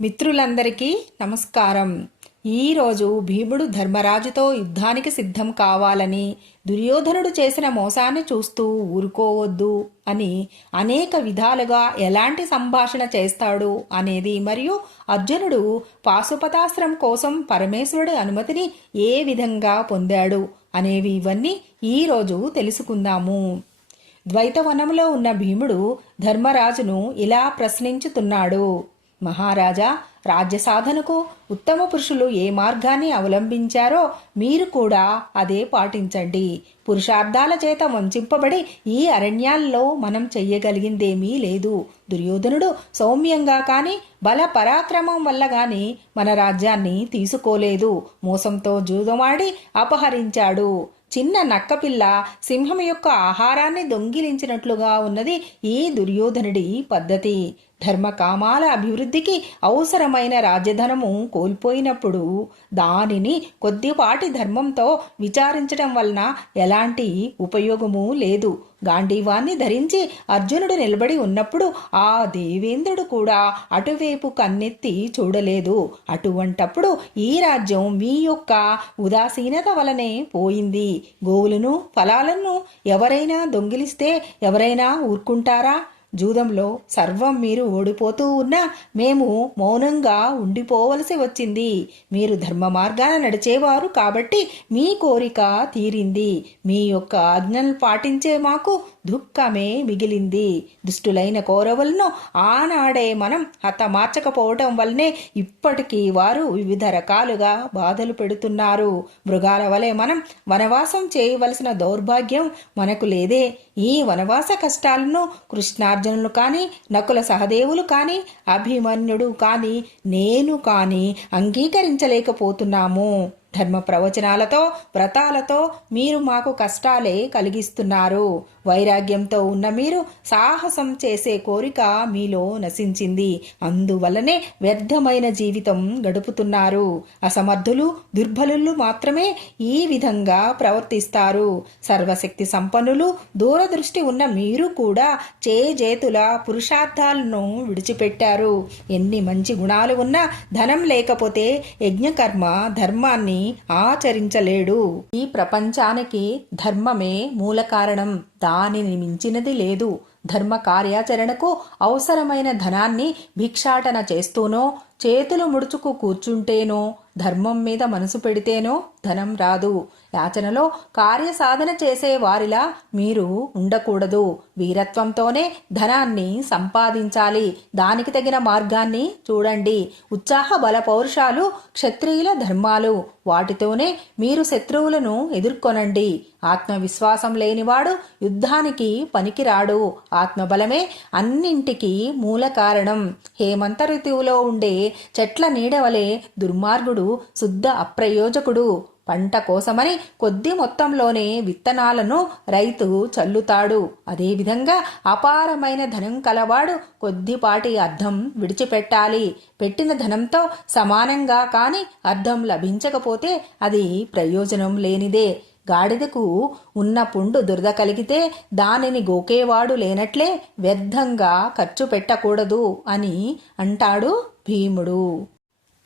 మిత్రులందరికీ నమస్కారం. ఈరోజు భీముడు ధర్మరాజుతో యుద్ధానికి సిద్ధం కావాలని దుర్యోధనుడు చేసిన మోసాన్ని చూస్తూ ఊరుకోవద్దు అని అనేక విధాలుగా ఎలాంటి సంభాషణ చేస్తాడు అనేది మరియు అర్జునుడు పాశుపతాశ్రం కోసం పరమేశ్వరుడి అనుమతిని ఏ విధంగా పొందాడు అనేవి ఇవన్నీ ఈరోజు తెలుసుకుందాము. ద్వైతవనంలో ఉన్న భీముడు ధర్మరాజును ఇలా ప్రశ్నించుతున్నాడు. మహారాజా రాజ్య సాధనకు ఉత్తమ పురుషులు ఏ మార్గాన్ని అవలంబించారో మీరు కూడా అదే పాటించండి. పురుషార్థాల చేత వంచింపబడి ఈ అరణ్యాల్లో మనం చెయ్యగలిగిందేమీ లేదు. దుర్యోధనుడు సౌమ్యంగా కాని బల పరాక్రమం వల్ల గాని మన రాజ్యాన్ని తీసుకోలేదు. మోసంతో జూదమాడి అపహరించాడు. చిన్న నక్కపిల్ల సింహం యొక్క ఆహారాన్ని దొంగిలించినట్లుగా ఉన్నది ఈ దుర్యోధనుడి పద్ధతి. ధర్మకామాల అభివృద్ధికి అవసరమైన రాజధనము కోల్పోయినప్పుడు దానిని కొద్దిపాటి ధర్మంతో విచారించడం వలన ఎలాంటి ఉపయోగము లేదు. గాంధీవాన్ని ధరించి అర్జునుడు నిలబడి ఉన్నప్పుడు ఆ దేవేంద్రుడు కూడా అటువైపు కన్నెత్తి చూడలేదు. అటువంటప్పుడు ఈ రాజ్యం మీ యొక్క ఉదాసీనత వలనే పోయింది. గోవులను ఫలాలను ఎవరైనా దొంగిలిస్తే ఎవరైనా ఊరుకుంటారా? జూదంలో సర్వం మీరు ఓడిపోతూ ఉన్నా మేము మౌనంగా ఉండిపోవలసి వచ్చింది. మీరు ధర్మ మార్గాన నడిచేవారు కాబట్టి మీ కోరిక తీరింది. మీ యొక్క ఆజ్ఞలు పాటించే మాకు దుఃఖమే మిగిలింది. దుష్టులైన కౌరవులను ఆనాడే మనం హతమార్చకపోవటం వల్లనే ఇప్పటికీ వారు వివిధ రకాలుగా బాధలు పెడుతున్నారు. మృగాల వలె మనం వనవాసం చేయవలసిన దౌర్భాగ్యం మనకు లేదే. ఈ వనవాస కష్టాలను కృష్ణార్జునులు కానీ నకుల సహదేవులు కానీ అభిమన్యుడు కానీ నేను కానీ అంగీకరించలేకపోతున్నాము. ధర్మ ప్రవచనాలతో వ్రతాలతో మీరు మాకు కష్టాలే కలిగిస్తున్నారు. వైరాగ్యంతో ఉన్న మీరు సాహసం చేసే కోరిక మీలో నశించింది. అందువలనే వ్యర్థమైన జీవితం గడుపుతున్నారు. అసమర్థులు దుర్బలులు మాత్రమే ఈ విధంగా ప్రవర్తిస్తారు. సర్వశక్తి సంపన్నులు దూరదృష్టి ఉన్న మీరు కూడా చేజేతుల పురుషార్థాలను విడిచిపెట్టారు. ఎన్ని మంచి గుణాలు ఉన్నా ధనం లేకపోతే యజ్ఞకర్మ ధర్మాన్ని ఆచరించలేడు. ఈ ప్రపంచానికి ధర్మమే మూల కారణం. దానిని మించినది లేదు. ధర్మ కార్యాచరణకు అవసరమైన ధనాన్ని భిక్షాటన చేస్తూనో చేతులు ముడుచుకు కూర్చుంటేనో ధర్మం మీద మనసు పెడితేనో ధనం రాదు. యాచనలో కార్యసాధన చేసే వారిలా మీరు ఉండకూడదు. వీరత్వంతోనే ధనాన్ని సంపాదించాలి. దానికి తగిన మార్గాన్ని చూడండి. ఉత్సాహ బల పౌరుషాలు క్షత్రియుల ధర్మాలు. వాటితోనే మీరు శత్రువులను ఎదుర్కొనండి. ఆత్మవిశ్వాసం లేనివాడు యుద్ధానికి పనికిరాడు. ఆత్మబలమే అన్నింటికీ మూల కారణం. హేమంత ఋతువులో ఉండే చెట్ల నీడవలే దుర్మార్గుడు శుద్ధ అప్రయోజకుడు. పంట కోసమని కొద్ది మొత్తంలోనే విత్తనాలను రైతు చల్లుతాడు. అదేవిధంగా అపారమైన ధనం కలవాడు కొద్దిపాటి అర్థం విడిచిపెట్టాలి. పెట్టిన ధనంతో సమానంగా కాని అర్థం లభించకపోతే అది ప్రయోజనం లేనిదే. గాడిదకు ఉన్న పుండు దురద కలిగితే దానిని గోకేవాడు లేనట్లే వ్యర్థంగా ఖర్చు పెట్టకూడదు అని అంటాడు భీముడు.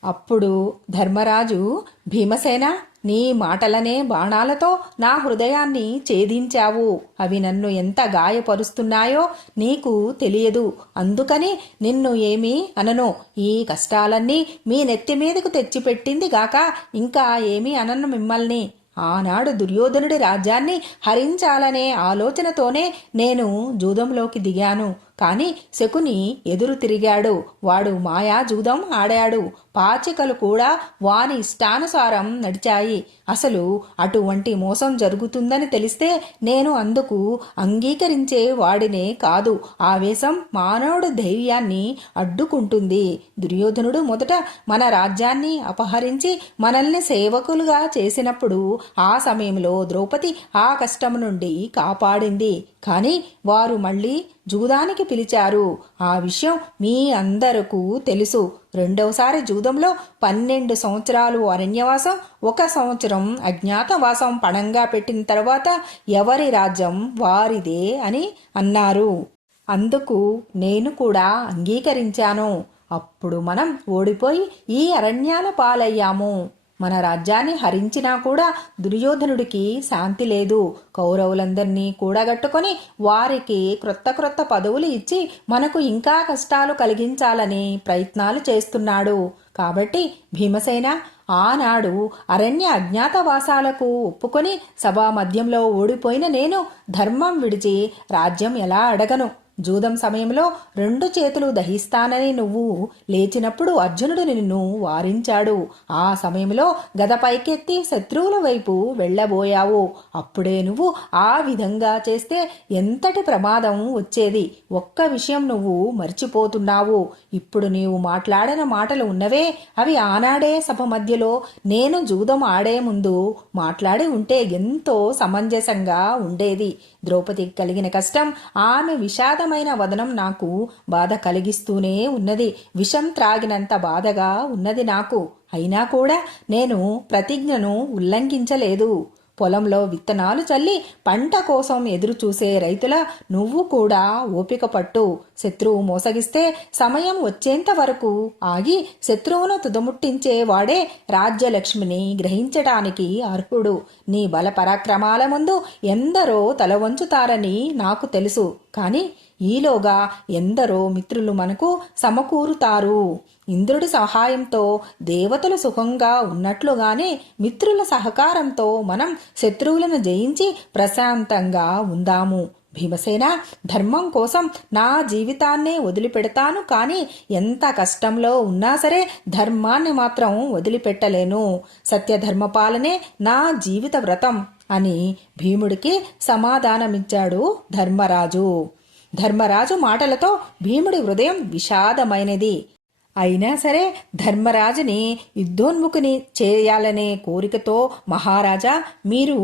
అప్పుడు ధర్మరాజు భీమసేన నీ మాటలనే బాణాలతో నా హృదయాన్ని ఛేదించావు. అవి నన్ను ఎంత గాయపరుస్తున్నాయో నీకు తెలియదు. అందుకని నిన్ను ఏమీ అనను. ఈ కష్టాలన్నీ మీ నెత్తి మీదకు తెచ్చిపెట్టింది గాక ఇంకా ఏమీ అనను మిమ్మల్ని. ఆనాడు దుర్యోధనుడి రాజ్యాన్ని హరించాలనే ఆలోచనతోనే నేను జూదంలోకి దిగాను. కాని శకుని ఎదురు తిరిగాడు. వాడు మాయా జూదం ఆడాడు. పాచికలు కూడా వాని ఇష్టానుసారం నడిచాయి. అసలు అటువంటి మోసం జరుగుతుందని తెలిస్తే నేను అందుకు అంగీకరించే వాడినే కాదు. ఆవేశం మానవుడు ధైర్యాన్ని అడ్డుకుంటుంది. దుర్యోధనుడు మొదట మన రాజ్యాన్ని అపహరించి మనల్ని సేవకులుగా చేసినప్పుడు ఆ సమయంలో ద్రౌపది ఆ కష్టం నుండి కాపాడింది. కానీ వారు మళ్ళీ జూదానికి పిలిచారు. ఆ విషయం మీ అందరకు తెలుసు. రెండవసారి జూదంలో పన్నెండు సంవత్సరాలు అరణ్యవాసం ఒక సంవత్సరం అజ్ఞాతవాసం పణంగా పెట్టిన తర్వాత ఎవరి రాజ్యం వారిదే అని అన్నారు. అందుకు నేను కూడా అంగీకరించాను. అప్పుడు మనం ఓడిపోయి ఈ అరణ్యాల పాలయ్యాము. మన రాజ్యాన్ని హరించినా కూడా దుర్యోధనుడికి శాంతి లేదు. కౌరవులందరినీ కూడగట్టుకొని వారికి క్రొత్త క్రొత్త పదవులు ఇచ్చి మనకు ఇంకా కష్టాలు కలిగించాలని ప్రయత్నాలు చేస్తున్నాడు. కాబట్టి భీమసేన ఆనాడు అరణ్య అజ్ఞాతవాసాలకు ఒప్పుకొని సభా మధ్యంలో ఓడిపోయిన నేను ధర్మం విడిచి రాజ్యం ఎలా అడగను? జూదం సమయంలో రెండు చేతులు దహిస్తానని నువ్వు లేచినప్పుడు అర్జునుడు నిన్ను వారించాడు. ఆ సమయంలో గద పైకెత్తి శత్రువుల వైపు వెళ్ళబోయావు. అప్పుడే నువ్వు ఆ విధంగా చేస్తే ఎంతటి ప్రమాదం వచ్చేది? ఒక్క విషయం నువ్వు మర్చిపోతున్నావు. ఇప్పుడు నీవు మాట్లాడిన మాటలు ఉన్నవే. అవి ఆనాడే సభ మధ్యలో నేను జూదం ఆడే ముందు మాట్లాడి ఉంటే ఎంతో సమంజసంగా ఉండేది. ద్రౌపదికి కలిగిన కష్టం ఆమె విషాదమైన వదనం నాకు బాధ కలిగిస్తూనే ఉన్నది. విషం త్రాగినంత బాధగా ఉన్నది నాకు. అయినా కూడా నేను ప్రతిజ్ఞను ఉల్లంఘించలేదు. పొలంలో విత్తనాలు చల్లి పంట కోసం ఎదురు చూసే రైతుల నువ్వు కూడా ఓపిక పట్టు. శత్రువు మోసగిస్తే సమయం వచ్చేంత వరకు ఆగి శత్రువును తుదముట్టించే వాడే రాజ్యలక్ష్మిని గ్రహించటానికి అర్హుడు. నీ బల పరాక్రమాల ముందు ఎందరో తల వంచుతారని నాకు తెలుసు. కానీ ఈలోగా ఎందరో మిత్రులు మనకు సమకూరుతారు. ఇంద్రుడి సహాయంతో దేవతలు సుఖంగా ఉన్నట్లుగానే మిత్రుల సహకారంతో మనం శత్రువులను జయించి ప్రశాంతంగా ఉందాము. భీమసేన ధర్మం కోసం నా జీవితాన్నే వదిలిపెడతాను కానీ ఎంత కష్టంలో ఉన్నా సరే ధర్మాన్ని మాత్రం వదిలిపెట్టలేను. సత్యధర్మపాలనే నా జీవిత వ్రతం అని భీముడికి సమాధానమిచ్చాడు ధర్మరాజు. ధర్మరాజు మాటలతో భీముడి హృదయం విషాదమైనది. అయినా సరే ధర్మరాజుని యుద్ధోన్ముఖుని చేయాలనే కోరికతో మహారాజా మీరు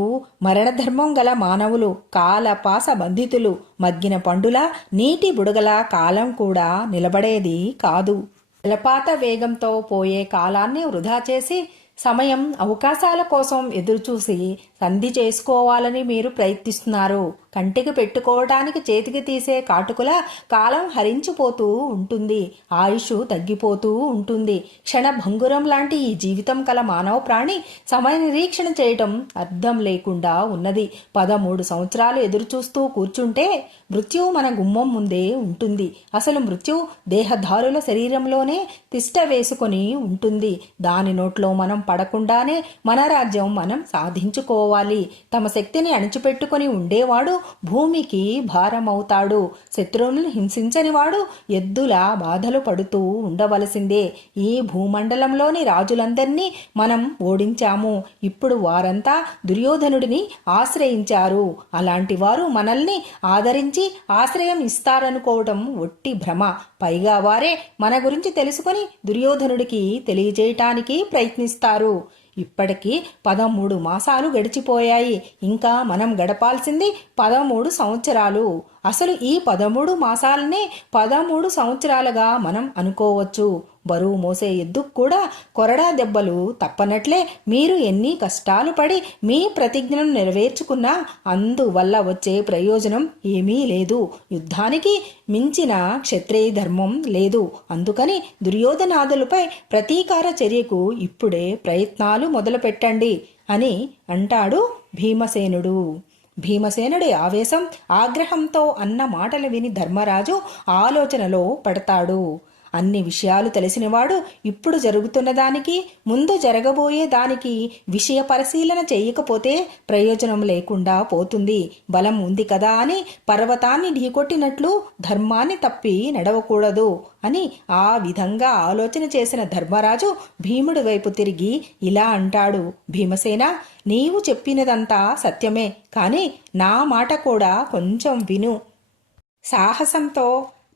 మరణధర్మం గల మానవులు కాలపాస బంధితులు మగ్గిన పండుల నీటి బుడగల కాలం కూడా నిలబడేది కాదు. జలపాత వేగంతో పోయే కాలాన్ని వృధా చేసి సమయం అవకాశాల కోసం ఎదురుచూసి సంధి చేసుకోవాలని మీరు ప్రయత్నిస్తున్నారు. కంటికి పెట్టుకోవటానికి చేతికి తీసే కాటుకుల కాలం హరించిపోతూ ఉంటుంది. ఆయుష్ తగ్గిపోతూ ఉంటుంది. క్షణభంగురం లాంటి ఈ జీవితం కల మానవ ప్రాణి సమయ నిరీక్షణ చేయటం అర్థం లేకుండా ఉన్నది. పదమూడు సంవత్సరాలు ఎదురుచూస్తూ కూర్చుంటే మృత్యువు మన గుమ్మం ముందే ఉంటుంది. అసలు మృత్యువు దేహధారుల శరీరంలోనే తిష్ట వేసుకొని ఉంటుంది. దాని నోట్లో మనం పడకుండానే మన రాజ్యం మనం సాధించుకోవాలి. తమ శక్తిని అణిచిపెట్టుకొని ఉండేవాడు భూమికి భారమవుతాడు. శత్రువులను హింసించని వాడు ఎద్దుల బాధలు పడుతూ ఉండవలసిందే. ఈ భూమండలంలోని రాజులందరినీ మనం ఓడించాము. ఇప్పుడు వారంతా దుర్యోధనుడిని ఆశ్రయించారు. అలాంటి వారు మనల్ని ఆదరించి ఆశ్రయం ఇస్తారనుకోవటం ఒట్టి భ్రమ. పైగా వారే మన గురించి తెలుసుకొని దుర్యోధనుడికి తెలియజేయటానికి ప్రయత్నిస్తారు. ఇప్పటికీ పదమూడు మాసాలు గడిచిపోయాయి. ఇంకా మనం గడపాల్సింది పదమూడు సంవత్సరాలు. అసలు ఈ పదమూడు మాసాలనే పదమూడు సంవత్సరాలుగా మనం అనుకోవచ్చు. బరువు మోసే ఎద్దుకు కూడా కొరడా దెబ్బలు తప్పనట్లే. మీరు ఎన్ని కష్టాలు పడి మీ ప్రతిజ్ఞను నెరవేర్చుకున్నా అందువల్ల వచ్చే ప్రయోజనం ఏమీ లేదు. యుద్ధానికి మించిన క్షత్రియ ధర్మం లేదు. అందుకని దుర్యోధనాదులపై ప్రతీకార చర్యకు ఇప్పుడే ప్రయత్నాలు మొదలుపెట్టండి అని అంటాడు భీమసేనుడు. భీమసేనుడి ఆవేశం ఆగ్రహంతో అన్న మాటలు విని ధర్మరాజు ఆలోచనలో పడతాడు. అన్ని విషయాలు తెలిసినవాడు ఇప్పుడు జరుగుతున్న దానికి ముందు జరగబోయే దానికి విషయ పరిశీలన చేయకపోతే ప్రయోజనం లేకుండా పోతుంది. బలం ఉంది కదా అని పర్వతాన్ని ఢీకొట్టినట్లు ధర్మాన్ని తప్పి నడవకూడదు అని ఆ విధంగా ఆలోచన చేసిన ధర్మరాజు భీముడి వైపు తిరిగి ఇలా అంటాడు భీమసేన నీవు చెప్పినదంతా సత్యమే కానీ నా మాట కూడా కొంచెం విను. సాహసంతో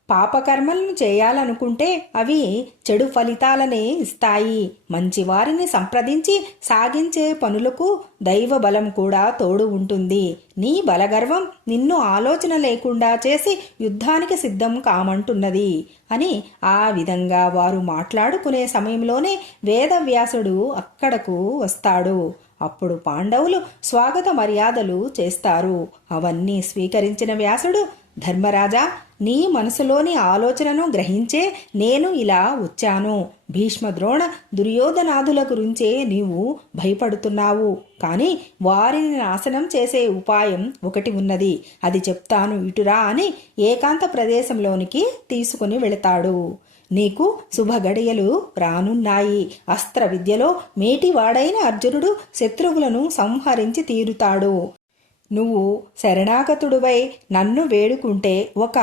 పాపకర్మలను చేయాలనుకుంటే అవి చెడు ఫలితాలనే ఇస్తాయి. మంచివారిని సంప్రదించి సాగించే పనులకు దైవ బలం కూడా తోడు ఉంటుంది. నీ బలగర్వం నిన్ను ఆలోచన లేకుండా చేసి యుద్ధానికి సిద్ధం కామంటున్నది అని ఆ విధంగా వారు మాట్లాడుకునే సమయంలోనే వేదవ్యాసుడు అక్కడకు వస్తాడు. అప్పుడు పాండవులు స్వాగత మర్యాదలు చేస్తారు. అవన్నీ స్వీకరించిన వ్యాసుడు ధర్మరాజా నీ మనసులోని ఆలోచనను గ్రహించే నేను ఇలా వచ్చాను. భీష్మ ద్రోణ దుర్యోధనాదుల గురించే నీవు భయపడుతున్నావు. కానీ వారిని నాశనం చేసే ఉపాయం ఒకటి ఉన్నది. అది చెప్తాను ఇటురా అని ఏకాంత ప్రదేశంలోనికి తీసుకుని వెళతాడు. నీకు శుభగడియలు రానున్నాయి. అస్త్ర విద్యలో మేటివాడైన అర్జునుడు శత్రువులను సంహరించి తీరుతాడు. నువ్వు శరణాగతుడువై నన్ను వేడుకుంటే ఒక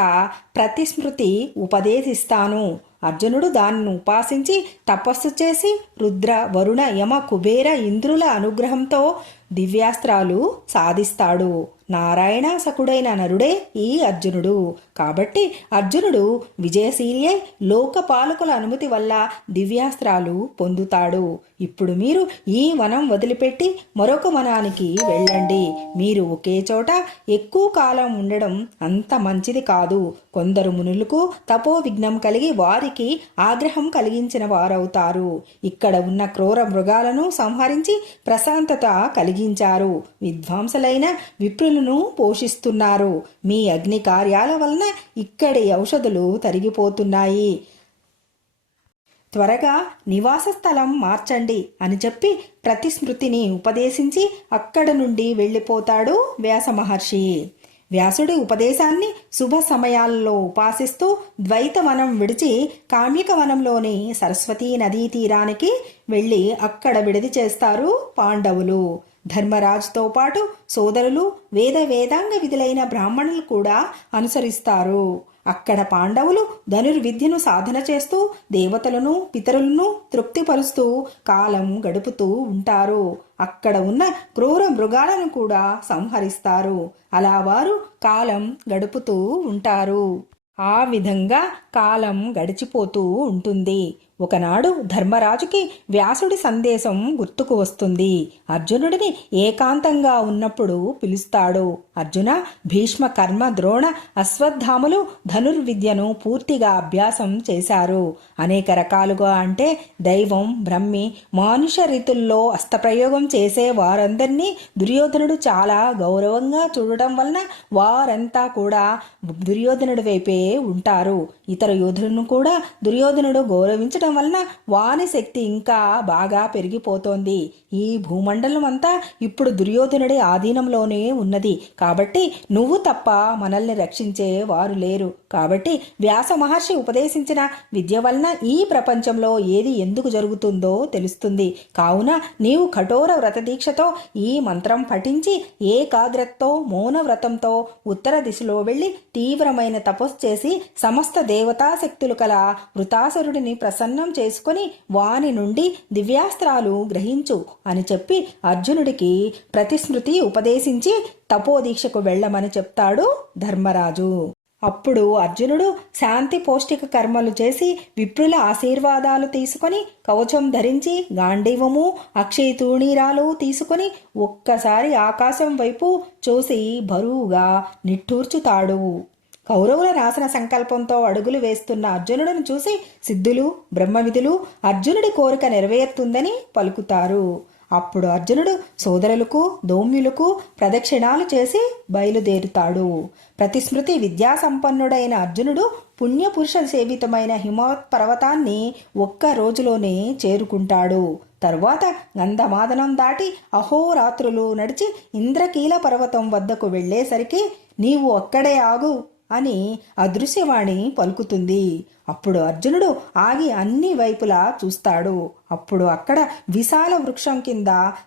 ప్రతిస్మృతి ఉపదేశిస్తాను. అర్జునుడు దానిని ఉపాసించి తపస్సు చేసి రుద్ర వరుణ యమ కుబేర ఇంద్రుల అనుగ్రహంతో దివ్యాస్త్రాలు సాధిస్తాడు. నారాయణాసకుడైన నరుడే ఈ అర్జునుడు. కాబట్టి అర్జునుడు విజయశీలియై లోకపాలకుల అనుమతి వల్ల దివ్యాస్త్రాలు పొందుతాడు. ఇప్పుడు మీరు ఈ వనం వదిలిపెట్టి మరొక వనానికి వెళ్ళండి. మీరు ఒకే చోట ఎక్కువ కాలం ఉండడం అంత మంచిది కాదు. కొందరు మునులకు తపో విఘ్నం కలిగి వారికి ఆగ్రహం కలిగించిన వారవుతారు. ఇక్కడ ఉన్న క్రూర మృగాలను సంహరించి ప్రశాంతత కలిగించారు. విద్వాంసులైన విప్రులను పోషిస్తున్నారు. మీ అగ్ని కార్యాల వలన ఇక్కడి ఔషధులు తరిగిపోతున్నాయి. త్వరగా నివాస స్థలం మార్చండి అని చెప్పి ప్రతిస్మృతిని ఉపదేశించి అక్కడ నుండి వెళ్ళిపోతాడు వ్యాస మహర్షి వ్యాసుడి ఉపదేశాన్ని శుభ సమయాల్లో ఉపాసిస్తూ ద్వైతవనం విడిచి కామ్యకవనంలోని సరస్వతీ నదీ తీరానికి వెళ్ళి అక్కడ విడిది చేస్తారు పాండవులు. ధర్మరాజుతో పాటు సోదరులు వేద వేదాంగ విధులైన బ్రాహ్మణులు కూడా అనుసరిస్తారు. అక్కడ పాండవులు ధనుర్విద్యను సాధన చేస్తూ దేవతలను పితరులను తృప్తిపరుస్తూ కాలం గడుపుతూ ఉంటారు. అక్కడ ఉన్న క్రూర మృగాలను కూడా సంహరిస్తారు. అలా వారు కాలం గడుపుతూ ఉంటారు. ఆ విధంగా కాలం గడిచిపోతూ ఉంటుంది. ఒకనాడు ధర్మరాజుకి వ్యాసుడి సందేశం గుర్తుకు వస్తుంది. అర్జునుడిని ఏకాంతంగా ఉన్నప్పుడు పిలుస్తాడు. అర్జున భీష్మ కర్మ ద్రోణ అశ్వత్థాములు ధనుర్విద్యను పూర్తిగా అభ్యాసం చేశారు. అనేక రకాలుగా అంటే దైవం బ్రహ్మి మానుష రీతుల్లో అస్తప్రయోగం చేసే వారందరినీ దుర్యోధనుడు చాలా గౌరవంగా చూడటం వలన వారంతా కూడా దుర్యోధనుడి వైపే ఉంటారు. ఇతర యోధులను కూడా దుర్యోధనుడు గౌరవించడం వలన వాని శక్తి ఇంకా బాగా పెరిగిపోతోంది. ఈ భూమండలం అంతా ఇప్పుడు దుర్యోధనుడి ఆధీనంలోనే ఉన్నది. కాబట్టి నువ్వు తప్ప మనల్ని రక్షించే వారు లేరు. కాబట్టి వ్యాస మహర్షి ఉపదేశించిన విద్య వలన ఈ ప్రపంచంలో ఏది ఎందుకు జరుగుతుందో తెలుస్తుంది. కావున నీవు కఠోర వ్రత దీక్షతో ఈ మంత్రం పఠించి ఏకాగ్రతతో మౌన వ్రతంతో ఉత్తర దిశలో వెళ్ళి తీవ్రమైన తపస్సు చేసి సమస్త దేవతా శక్తులు కల వృతాసురుడిని ప్రసన్న చేసుకొని వాని నుండి దివ్యాస్త్రాలు గ్రహించు అని చెప్పి అర్జునుడికి ప్రతిస్మృతి ఉపదేశించి తపోదీక్షకు వెళ్ళమని చెప్తాడు ధర్మరాజు. అప్పుడు అర్జునుడు శాంతి పౌష్టిక కర్మలు చేసి విప్రుల ఆశీర్వాదాలు తీసుకొని కవచం ధరించి గాంధీవము అక్షయ తూణీరాలు తీసుకొని ఒక్కసారి ఆకాశం వైపు చూసి బరువుగా నిట్టూర్చుతాడు. కౌరవుల రాసిన సంకల్పంతో అడుగులు వేస్తున్న అర్జునుడిని చూసి సిద్ధులు బ్రహ్మవిధులు అర్జునుడి కోరిక నెరవేరుతుందని పలుకుతారు. అప్పుడు అర్జునుడు సోదరులకు దౌమ్యులకు ప్రదక్షిణాలు చేసి బయలుదేరుతాడు. ప్రతిస్మృతి విద్యాసంపన్నుడైన అర్జునుడు పుణ్యపురుష సేవితమైన హిమవత్ పర్వతాన్ని ఒక్క రోజులోనే చేరుకుంటాడు. తరువాత గంధమాదనం దాటి అహోరాత్రులు నడిచి ఇంద్రకీల పర్వతం వద్దకు వెళ్ళేసరికి నీవు అక్కడే ఆగు. అని అదృశ్యవాణి పలుకుతుంది. అప్పుడు అర్జునుడు ఆగి అన్ని వైపులా చూస్తాడు. అప్పుడు అక్కడ విశాల వృక్షం కింద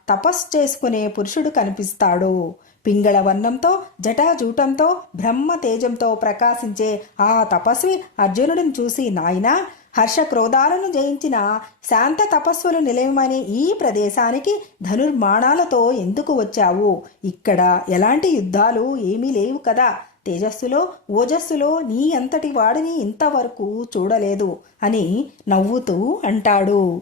తపస్సు చేసుకునే పురుషుడు కనిపిస్తాడు. పింగళ వర్ణంతో జటాజూటంతో బ్రహ్మ తేజంతో ప్రకాశించే ఆ తపస్వి అర్జునుడిని చూసి నాయనా హర్ష క్రోధాలను జయించిన శాంత తపస్సులు నిలయమని ఈ ప్రదేశానికి ధనుర్మాణాలతో ఎందుకు వచ్చావు? ఇక్కడ ఎలాంటి యుద్ధాలు ఏమీ లేవు కదా. తేజస్సులో ఓజస్సులో నీ అంతటి వాడిని ఇంతవరకు చూడలేదు అని నవ్వుతూ అంటాడు.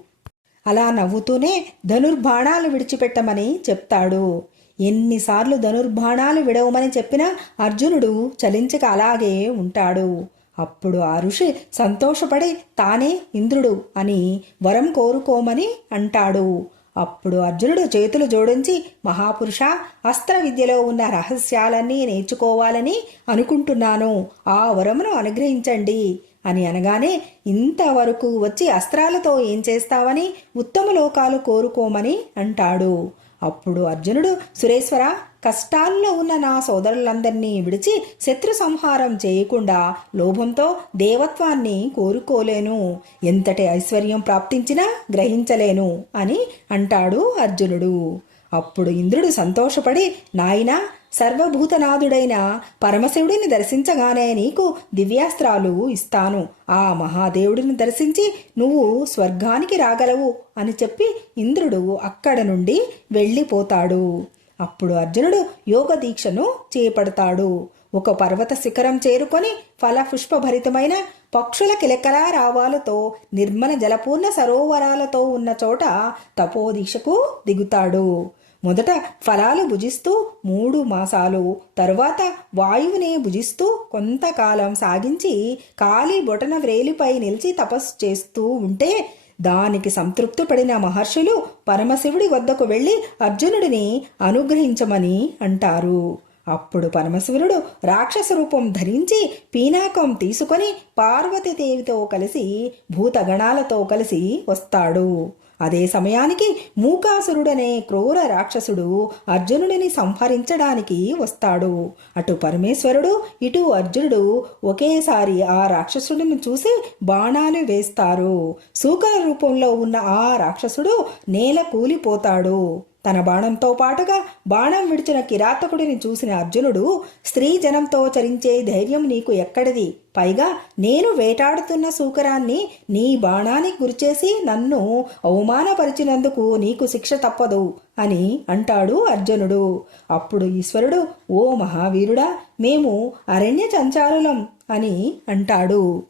అలా నవ్వుతూనే ధనుర్బాణాలు విడిచిపెట్టమని చెప్తాడు. ఎన్నిసార్లు ధనుర్బాణాలు విడవమని చెప్పినా అర్జునుడు చలించక అలాగే ఉంటాడు. అప్పుడు ఆ ఋషి సంతోషపడి తానే ఇంద్రుడు అని వరం కోరుకోమని అంటాడు. అప్పుడు అర్జునుడు చేతులు జోడించి మహాపురుష అస్త్ర విద్యలో ఉన్న రహస్యాలన్నీ నేర్చుకోవాలని అనుకుంటున్నాను. ఆ వరమును అనుగ్రహించండి అని అనగానే ఇంతవరకు వచ్చి అస్త్రాలతో ఏం చేస్తావని ఉత్తమ లోకాలు కోరుకోమని అంటాడు. అప్పుడు అర్జునుడు సురేశ్వర కష్టాల్లో ఉన్న నా సోదరులందరినీ విడిచి శత్రు సంహారం చేయకుండా లోభంతో దేవత్వాన్ని కోరుకోలేను. ఎంతటి ఐశ్వర్యం ప్రాప్తించినా గ్రహించలేను అని అంటాడు అర్జునుడు. అప్పుడు ఇంద్రుడు సంతోషపడి నాయనా సర్వభూతనాథుడైన పరమశివుడిని దర్శించగానే నీకు దివ్యాస్త్రాలు ఇస్తాను. ఆ మహాదేవుడిని దర్శించి నువ్వు స్వర్గానికి రాగలవు అని చెప్పి ఇంద్రుడు అక్కడ నుండి వెళ్ళిపోతాడు. అప్పుడు అర్జునుడు యోగ దీక్షను చేపడతాడు. ఒక పర్వత శిఖరం చేరుకొని ఫలపుష్పభరితమైన పక్షుల కిలకలా రావాలతో నిర్మల జలపూర్ణ సరోవరాలతో ఉన్న చోట తపోదీక్షకు దిగుతాడు. మొదట ఫలాలు భుజిస్తూ మూడు మాసాలు తరువాత వాయువుని భుజిస్తూ కొంతకాలం సాగించి కాలి బొటన వ్రేలిపై నిలిచి తపస్సు చేస్తూ ఉంటే దానికి సంతృప్తి పడిన మహర్షులు పరమశివుడి వద్దకు వెళ్ళి అర్జునుడిని అనుగ్రహించమని అంటారు. అప్పుడు పరమశివుడు రాక్షస రూపం ధరించి పీనాకం తీసుకొని పార్వతీదేవితో కలిసి భూతగణాలతో కలిసి వస్తాడు. అదే సమయానికి మూకాసురుడనే క్రూర రాక్షసుడు అర్జునుడిని సంహరించడానికి వస్తాడు. అటు పరమేశ్వరుడు ఇటు అర్జునుడు ఒకేసారి ఆ రాక్షసుడిని చూసి బాణాలు వేస్తారు. సూకర రూపంలో ఉన్న ఆ రాక్షసుడు నేల కూలిపోతాడు. తన బాణంతో పాటుగా బాణం విడిచిన కిరాతకుడిని చూసిన అర్జునుడు స్త్రీ జనంతో చరించే ధైర్యం నీకు ఎక్కడిది? పైగా నేను వేటాడుతున్న సూకరాన్ని నీ బాణానికి గురిచేసి నన్ను అవమానపరిచినందుకు నీకు శిక్ష తప్పదు అని అంటాడు అర్జునుడు. అప్పుడు ఈశ్వరుడు ఓ మహావీరుడా మేము అరణ్య సంచారులం అని అంటాడు.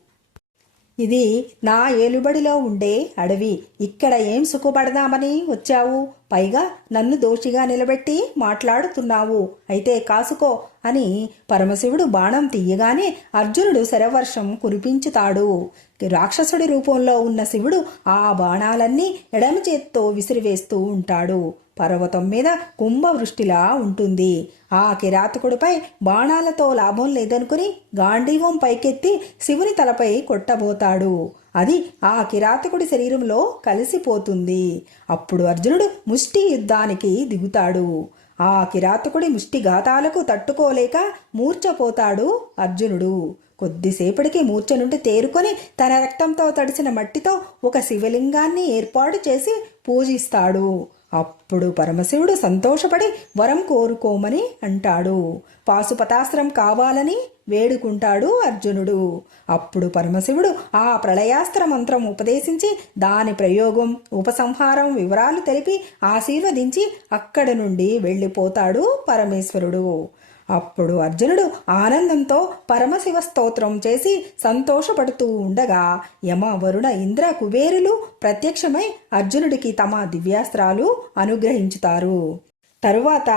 ఇది నా ఏలుబడిలో ఉండే అడవి. ఇక్కడ ఏం సుఖపడదామని వచ్చావు? పైగా నన్ను దోషిగా నిలబెట్టి మాట్లాడుతున్నావు. అయితే కాసుకో అని పరమశివుడు బాణం తీయగానే అర్జునుడు శరవర్షం కురిపించుతాడు. రాక్షసుడి రూపంలో ఉన్న శివుడు ఆ బాణాలన్నీ ఎడమ చేత్తో విసిరివేస్తూ ఉంటాడు. పర్వతం మీద కుంభవృష్టిలా ఉంటుంది. ఆ కిరాతకుడిపై బాణాలతో లాభం లేదనుకుని గాంధీవం పైకెత్తి శివుని తలపై కొట్టబోతాడు. అది ఆ కిరాతకుడి శరీరంలో కలిసిపోతుంది. అప్పుడు అర్జునుడు ముష్టి యుద్ధానికి దిగుతాడు. ఆ కిరాతకుడి ముష్టిఘాతాలకు తట్టుకోలేక మూర్చపోతాడు అర్జునుడు. కొద్దిసేపటికి మూర్ఛ నుండి తేరుకొని తన రక్తంతో తడిసిన మట్టితో ఒక శివలింగాన్ని ఏర్పాటు చేసి పూజిస్తాడు. అప్పుడు పరమశివుడు సంతోషపడి వరం కోరుకోమని అంటాడు. పాశుపతాస్త్రం కావాలని వేడుకుంటాడు అర్జునుడు. అప్పుడు పరమశివుడు ఆ ప్రళయాస్త్ర మంత్రం ఉపదేశించి దాని ప్రయోగం ఉపసంహారం వివరాలు తెలిపి ఆశీర్వదించి అక్కడి నుండి వెళ్ళిపోతాడు పరమేశ్వరుడు. అప్పుడు అర్జునుడు ఆనందంతో పరమశివ స్తోత్రం చేసి సంతోషపడుతూ ఉండగా యమ వరుణ ఇంద్ర కుబేరులు ప్రత్యక్షమై అర్జునుడికి తమ దివ్యాస్త్రాలు అనుగ్రహించుతారు. తరువాత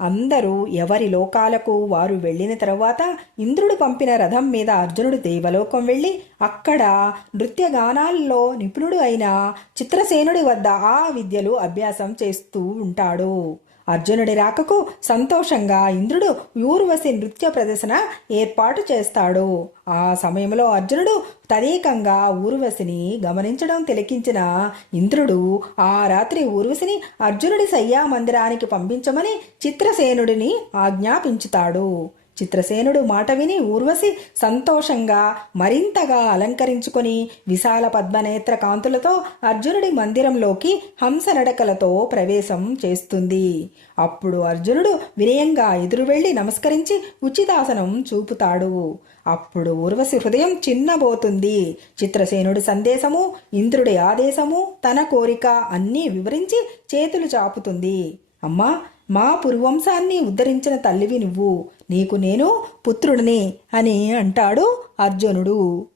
అందరూ ఎవరి లోకాలకు వారు వెళ్ళిన తరువాత ఇంద్రుడు పంపిన రథం మీద అర్జునుడు దేవలోకం వెళ్ళి అక్కడ నృత్యగానాల్లో నిపుణుడు అయిన చిత్రసేనుడి వద్ద ఆ విద్యలు అభ్యాసం చేస్తూ ఉంటాడు. అర్జునుడి రాకకు సంతోషంగా ఇంద్రుడు ఊర్వశి నృత్య ప్రదర్శన ఏర్పాటు చేస్తాడు. ఆ సమయంలో అర్జునుడు తదేకంగా ఊర్వశిని గమనించడం తిలకించిన ఇంద్రుడు ఆ రాత్రి ఊర్వశిని అర్జునుడి శయ్యా మందిరానికి పంపించమని చిత్రసేనుడిని ఆజ్ఞాపించుతాడు. చిత్రసేనుడు మాట విని ఊర్వశి సంతోషంగా మరింతగా అలంకరించుకొని విశాల పద్మనేత్ర కాంతులతో అర్జునుడి మందిరంలోకి హంస నడకలతో ప్రవేశం చేస్తుంది. అప్పుడు అర్జునుడు వినయంగా ఎదురు వెళ్ళి నమస్కరించి ఉచితాసనం చూపుతాడు. అప్పుడు ఊర్వశి హృదయం చిన్నబోతుంది. చిత్రసేనుడి సందేశము ఇంద్రుడి ఆదేశము తన కోరిక అన్నీ వివరించి చేతులు చాపుతుంది. అమ్మా మా పురువంశాన్ని ఉద్ధరించిన తల్లివి నువ్వు. నీకు నేను పుత్రుడిని అని అంటాడు అర్జునుడు.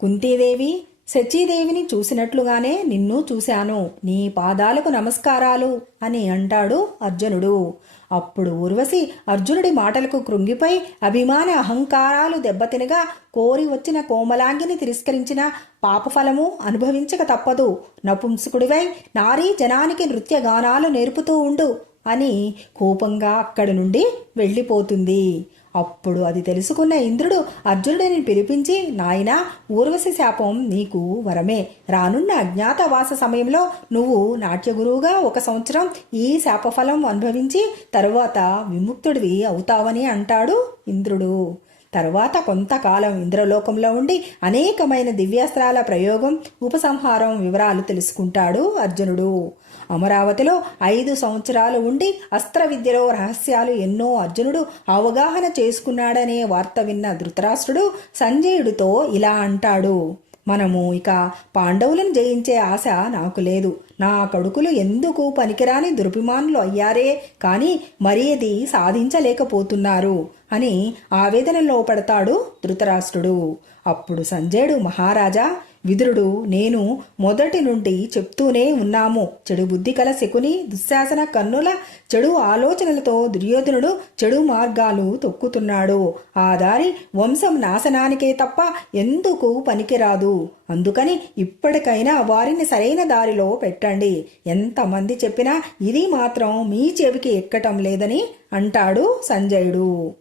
కుంతీదేవి శచీదేవిని చూసినట్లుగానే నిన్ను చూశాను. నీ పాదాలకు నమస్కారాలు అని అంటాడు అర్జునుడు. అప్పుడు ఊర్వశి అర్జునుడి మాటలకు కృంగిపై అభిమాన అహంకారాలు దెబ్బతినగా కోరి వచ్చిన కోమలాంగిని తిరస్కరించిన పాపఫలము అనుభవించక తప్పదు. నపుంసకుడివై నారీ జనానికి నృత్యగానాలు నేర్పుతూ ఉండు. అని కోపంగా అక్కడి నుండి వెళ్ళిపోతుంది. అప్పుడు అది తెలుసుకున్న ఇంద్రుడు అర్జునుడిని పిలిపించి నాయన ఊర్వశి శాపం నీకు వరమే. రానున్న అజ్ఞాతవాస సమయంలో నువ్వు నాట్యగురువుగా ఒక సంవత్సరం ఈ శాపఫలం అనుభవించి తరువాత విముక్తుడివి అవుతావని అంటాడు ఇంద్రుడు. తరువాత కొంతకాలం ఇంద్రలోకంలో ఉండి అనేకమైన దివ్యాస్త్రాల ప్రయోగం ఉపసంహారం వివరాలు తెలుసుకుంటాడు అర్జునుడు. అమరావతిలో ఐదు సంవత్సరాలు ఉండి అస్త్ర విద్యలో రహస్యాలు ఎన్నో అర్జునుడు అవగాహన చేసుకున్నాడనే వార్త విన్న ధృతరాష్ట్రుడు సంజయుడితో ఇలా అంటాడు. మనము ఇక పాండవులను జయించే ఆశ నాకు లేదు. నా కడుకులు ఎందుకు పనికిరాని దుర్భిమానులు అయ్యారే? కానీ మరి అది సాధించలేకపోతున్నారు అని ఆవేదనలో పడతాడు ధృతరాష్ట్రుడు. అప్పుడు సంజయుడు మహారాజా విదురుడు నేను మొదటి నుండి చెప్తూనే ఉన్నాము. చెడు బుద్ధి కల శకుని దుశ్శాసన కన్నుల చెడు ఆలోచనలతో దుర్యోధనుడు చెడు మార్గాలు తొక్కుతున్నాడు. ఆ దారి వంశం నాశనానికే తప్ప ఎందుకు పనికిరాదు? అందుకని ఇప్పటికైనా వారిని సరైన దారిలో పెట్టండి. ఎంతమంది చెప్పినా ఇది మాత్రం మీ చెవికి ఎక్కటం లేదని అంటాడు సంజయుడు.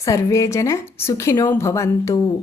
సర్వేజన సుఖినో భవంతు.